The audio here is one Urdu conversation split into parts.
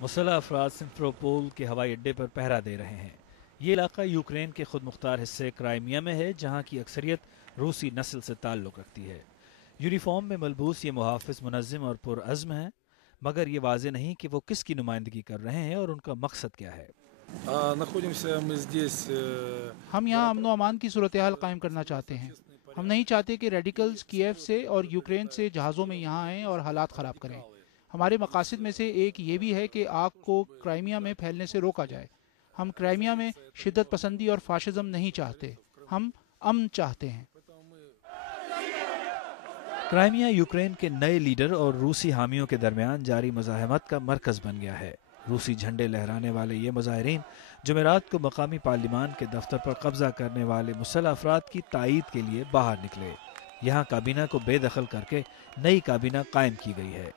مسلح افراد سمفروپول کے ہوائی اڈے پر پہرا دے رہے ہیں۔ یہ علاقہ یوکرین کے خود مختار حصے کرائمیا میں ہے، جہاں کی اکثریت روسی نسل سے تعلق رکھتی ہے۔ یونیفارم میں ملبوس یہ محافظ منظم اور پرعزم ہیں، مگر یہ واضح نہیں کہ وہ کس کی نمائندگی کر رہے ہیں اور ان کا مقصد کیا ہے۔ ہم یہاں امن و امان کی صورتحال قائم کرنا چاہتے ہیں۔ ہم نہیں چاہتے کہ ریڈیکلز کیف سے اور یوکرین سے جہازوں میں یہاں آئیں اور حالات خراب کریں۔ ہمارے مقاصد میں سے ایک یہ بھی ہے کہ آگ کو کرائمیا میں پھیلنے سے روکا جائے۔ ہم کرائمیا میں شدت پسندی اور فاشزم نہیں چاہتے، ہم امن چاہتے ہیں۔ کرائمیا یوکرین کے نئے لیڈر اور روسی حامیوں کے درمیان جاری مزاحمت کا مرکز بن گیا ہے۔ روسی جھنڈے لہرانے والے یہ مظاہرین جمعرات کو مقامی پارلیمان کے دفتر پر قبضہ کرنے والے مسلح افراد کی تائید کے لیے باہر نکلے۔ یہاں کابینہ کو بے دخل کر کے نئی کابینہ قائم کی گئی ہے۔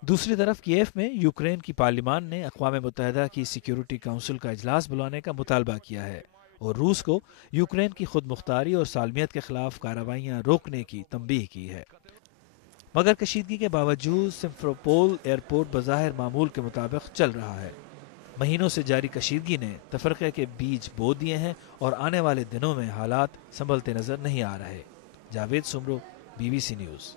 دوسری طرف کیف میں یوکرین کی پارلیمان نے اقوام متحدہ کی سیکیورٹی کونسل کا اجلاس بلانے کا مطالبہ کیا ہے اور روس کو یوکرین کی خود مختاری اور سالمیت کے خلاف کارروائیاں روکنے کی تنبیہ کی ہے۔ مگر کشیدگی کے باوجود سمفروپول ایئرپورٹ بظاہر معمول کے مطابق چل رہا ہے۔ مہینوں سے جاری کشیدگی نے تفرقے کے بیج بو دیے ہیں اور آنے والے دنوں میں حالات سنبھلتے نظر نہیں آ رہے۔ Javed Soomro, BBC news.